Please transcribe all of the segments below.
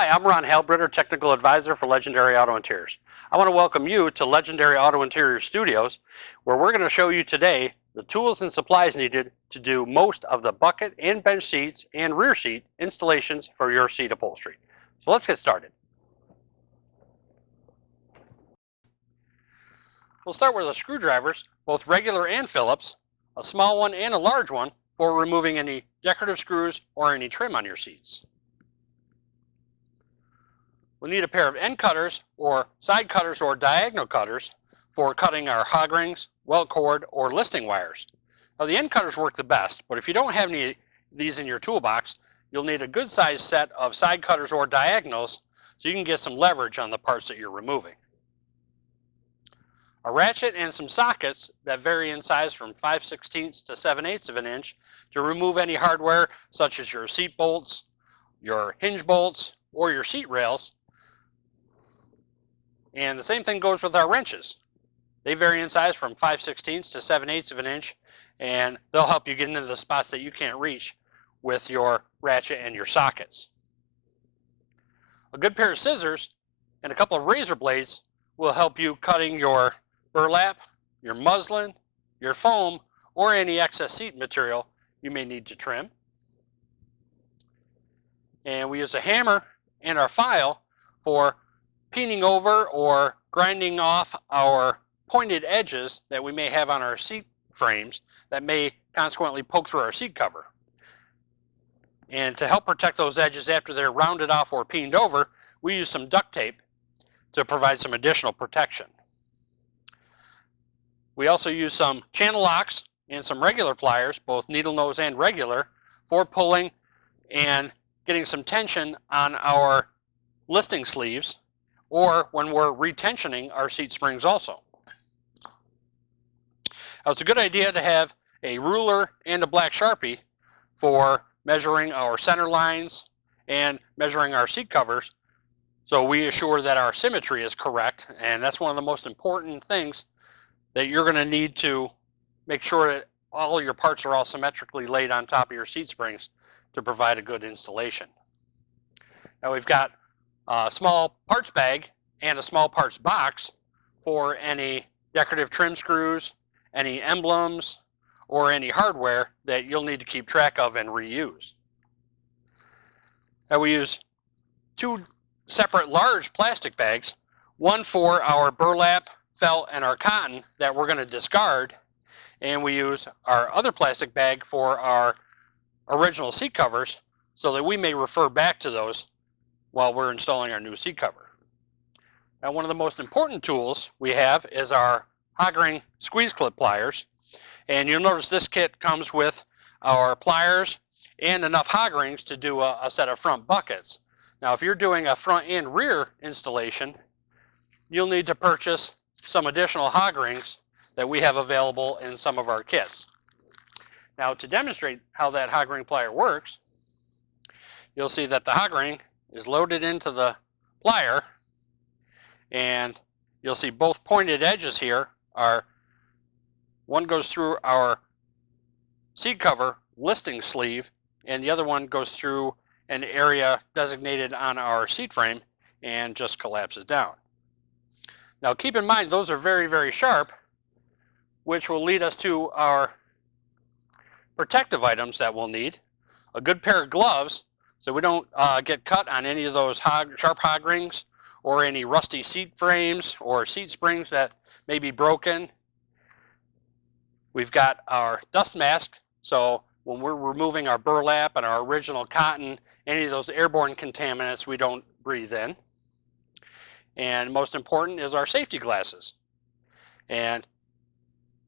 Hi, I'm Ron Halbritter, Technical Advisor for Legendary Auto Interiors. I want to welcome you to Legendary Auto Interiors Studios, where we're going to show you today the tools and supplies needed to do most of the bucket and bench seats and rear seat installations for your seat upholstery. So let's get started. We'll start with the screwdrivers, both regular and Phillips, a small one and a large one, for removing any decorative screws or any trim on your seats. We'll need a pair of end cutters or side cutters or diagonal cutters for cutting our hog rings, welt cord, or listing wires. Now the end cutters work the best, but if you don't have any of these in your toolbox, you'll need a good sized set of side cutters or diagonals so you can get some leverage on the parts that you're removing. A ratchet and some sockets that vary in size from 5/16 to 7/8 of an inch to remove any hardware such as your seat bolts, your hinge bolts, or your seat rails. And the same thing goes with our wrenches. They vary in size from 5/16 to 7/8 of an inch, and they'll help you get into the spots that you can't reach with your ratchet and your sockets. A good pair of scissors and a couple of razor blades will help you cutting your burlap, your muslin, your foam, or any excess seat material you may need to trim. And we use a hammer and our file for peening over or grinding off our pointed edges that we may have on our seat frames that may consequently poke through our seat cover. And to help protect those edges after they're rounded off or peened over, we use some duct tape to provide some additional protection. We also use some channel locks and some regular pliers, both needle nose and regular, for pulling and getting some tension on our listing sleeves, or when we're retensioning our seat springs also. Now it's a good idea to have a ruler and a black Sharpie for measuring our center lines and measuring our seat covers, so we assure that our symmetry is correct, and that's one of the most important things that you're going to need to make sure that all your parts are all symmetrically laid on top of your seat springs to provide a good installation. Now we've got a small parts bag and a small parts box for any decorative trim screws, any emblems, or any hardware that you'll need to keep track of and reuse. Now we use two separate large plastic bags, one for our burlap, felt, and our cotton that we're going to discard, and we use our other plastic bag for our original seat covers so that we may refer back to those while we're installing our new seat cover. Now one of the most important tools we have is our hog ring squeeze clip pliers, and you'll notice this kit comes with our pliers and enough hog rings to do a set of front buckets. Now if you're doing a front and rear installation, you'll need to purchase some additional hog rings that we have available in some of our kits. Now to demonstrate how that hog ring plier works, you'll see that the hog ring is loaded into the plier, and you'll see both pointed edges here are, one goes through our seat cover listing sleeve and the other one goes through an area designated on our seat frame and just collapses down. Now keep in mind those are very, very sharp, which will lead us to our protective items that we'll need. A good pair of gloves so we don't get cut on any of those sharp hog rings or any rusty seat frames or seat springs that may be broken. We've got our dust mask, so when we're removing our burlap and our original cotton, any of those airborne contaminants we don't breathe in. And most important is our safety glasses. And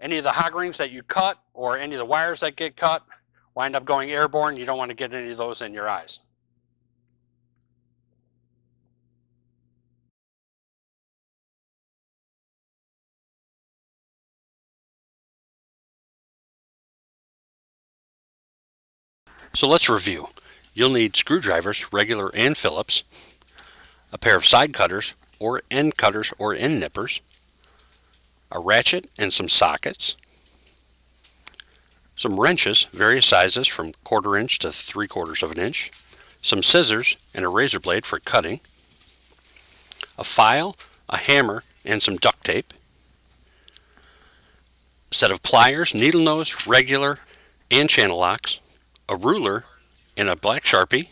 any of the hog rings that you cut or any of the wires that get cut wind up going airborne. You don't want to get any of those in your eyes. So let's review. You'll need screwdrivers, regular and Phillips, a pair of side cutters or end nippers, a ratchet and some sockets, some wrenches, various sizes from 1/4 inch to 3/4 of an inch, some scissors and a razor blade for cutting, a file, a hammer, and some duct tape, a set of pliers, needle nose, regular, and channel locks, a ruler, and a black Sharpie,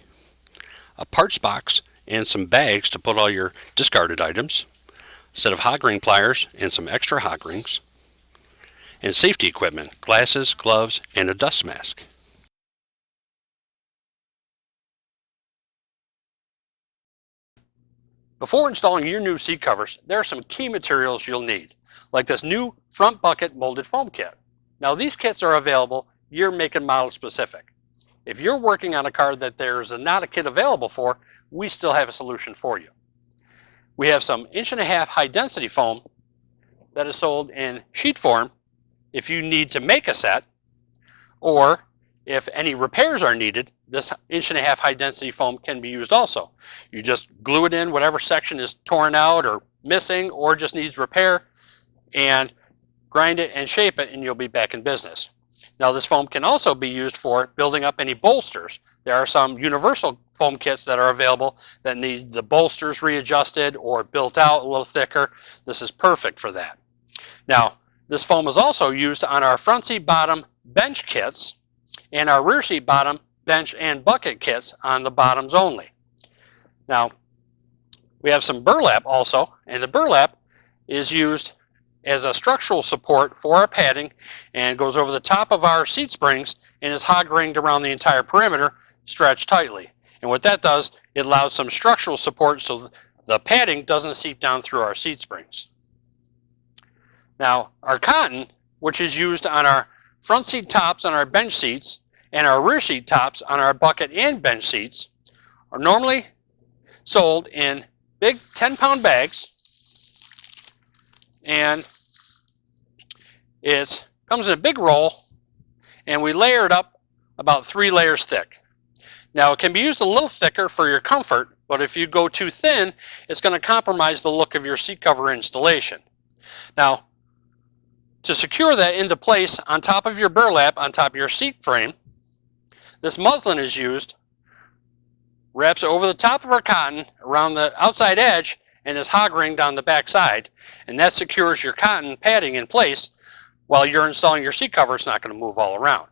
a parts box, and some bags to put all your discarded items, a set of hog ring pliers and some extra hog rings, and safety equipment, glasses, gloves, and a dust mask. Before installing your new seat covers, there are some key materials you'll need, like this new front bucket molded foam kit. Now these kits are available year, make, and model specific. If you're working on a car that there's not a kit available for, we still have a solution for you. We have some 1.5-inch high density foam that is sold in sheet form if you need to make a set, or if any repairs are needed, this 1.5-inch high density foam can be used also. You just glue it in whatever section is torn out or missing or just needs repair, and grind it and shape it, and you'll be back in business. Now this foam can also be used for building up any bolsters. There are some universal foam kits that are available that need the bolsters readjusted or built out a little thicker. This is perfect for that. Now this foam is also used on our front seat bottom bench kits and our rear seat bottom bench and bucket kits on the bottoms only. Now we have some burlap also, and the burlap is used as a structural support for our padding and goes over the top of our seat springs and is hog ringed around the entire perimeter, stretched tightly. And what that does, it allows some structural support so the padding doesn't seep down through our seat springs. Now our cotton, which is used on our front seat tops on our bench seats and our rear seat tops on our bucket and bench seats, are normally sold in big 10-pound bags, and it comes in a big roll, and we layer it up about 3 layers thick. Now it can be used a little thicker for your comfort, but if you go too thin, it's going to compromise the look of your seat cover installation. Now to secure that into place on top of your burlap, on top of your seat frame, this muslin is used, wraps over the top of our cotton around the outside edge, and is hog ringed on the back side, and that secures your cotton padding in place while you're installing your seat cover. It's not going to move all around.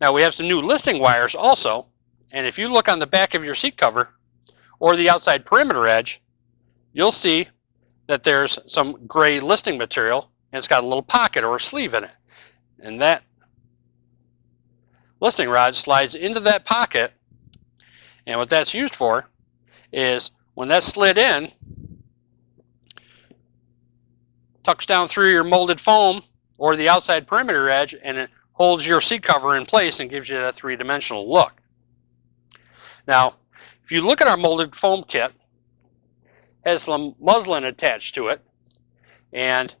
Now we have some new listing wires also, and if you look on the back of your seat cover or the outside perimeter edge, you'll see that there's some gray listing material, and it's got a little pocket or a sleeve in it. And that listing rod slides into that pocket, and what that's used for is when that's slid in, tucks down through your molded foam or the outside perimeter edge, and it holds your seat cover in place and gives you that 3-dimensional look. Now, if you look at our molded foam kit, it has some muslin attached to it, and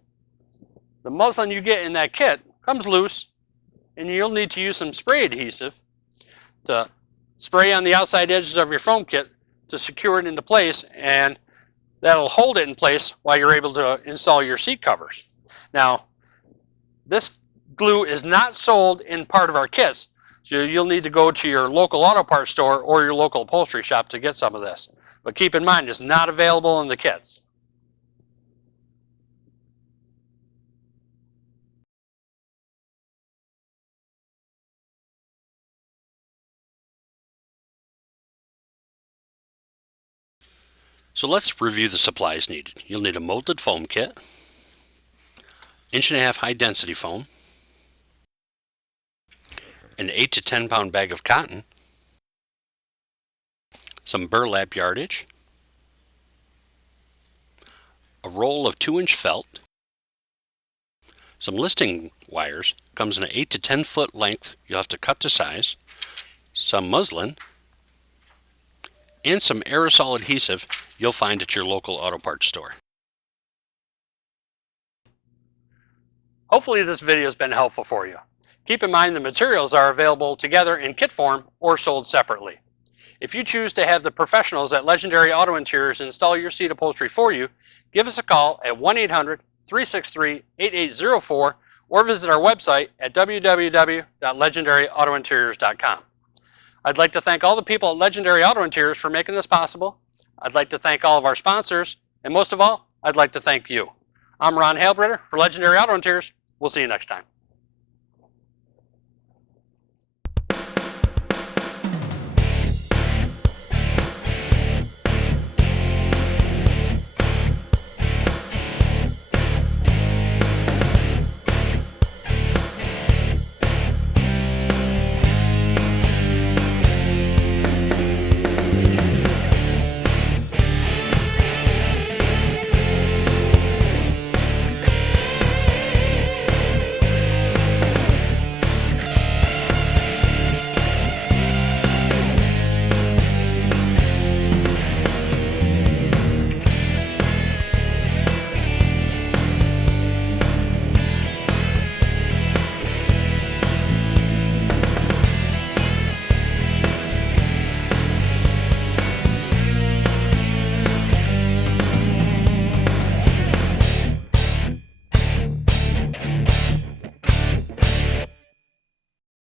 the muslin you get in that kit comes loose, and you'll need to use some spray adhesive to spray on the outside edges of your foam kit to secure it into place, and that'll hold it in place while you're able to install your seat covers. Now, this glue is not sold in part of our kits, so you'll need to go to your local auto parts store or your local upholstery shop to get some of this. But keep in mind, it's not available in the kits. So let's review the supplies needed. You'll need a molded foam kit, 1.5-inch high density foam, an 8 to 10-pound bag of cotton, some burlap yardage, a roll of 2-inch felt, some listing wires, comes in an 8 to 10 foot length, you'll have to cut to size, some muslin, and some aerosol adhesive you'll find at your local auto parts store. Hopefully this video has been helpful for you. Keep in mind the materials are available together in kit form or sold separately. If you choose to have the professionals at Legendary Auto Interiors install your seat upholstery for you, give us a call at 1-800-363-8804 or visit our website at www.legendaryautointeriors.com. I'd like to thank all the people at Legendary Auto Interiors for making this possible. I'd like to thank all of our sponsors, and most of all, I'd like to thank you. I'm Ron Halbritter for Legendary Auto Interiors. We'll see you next time.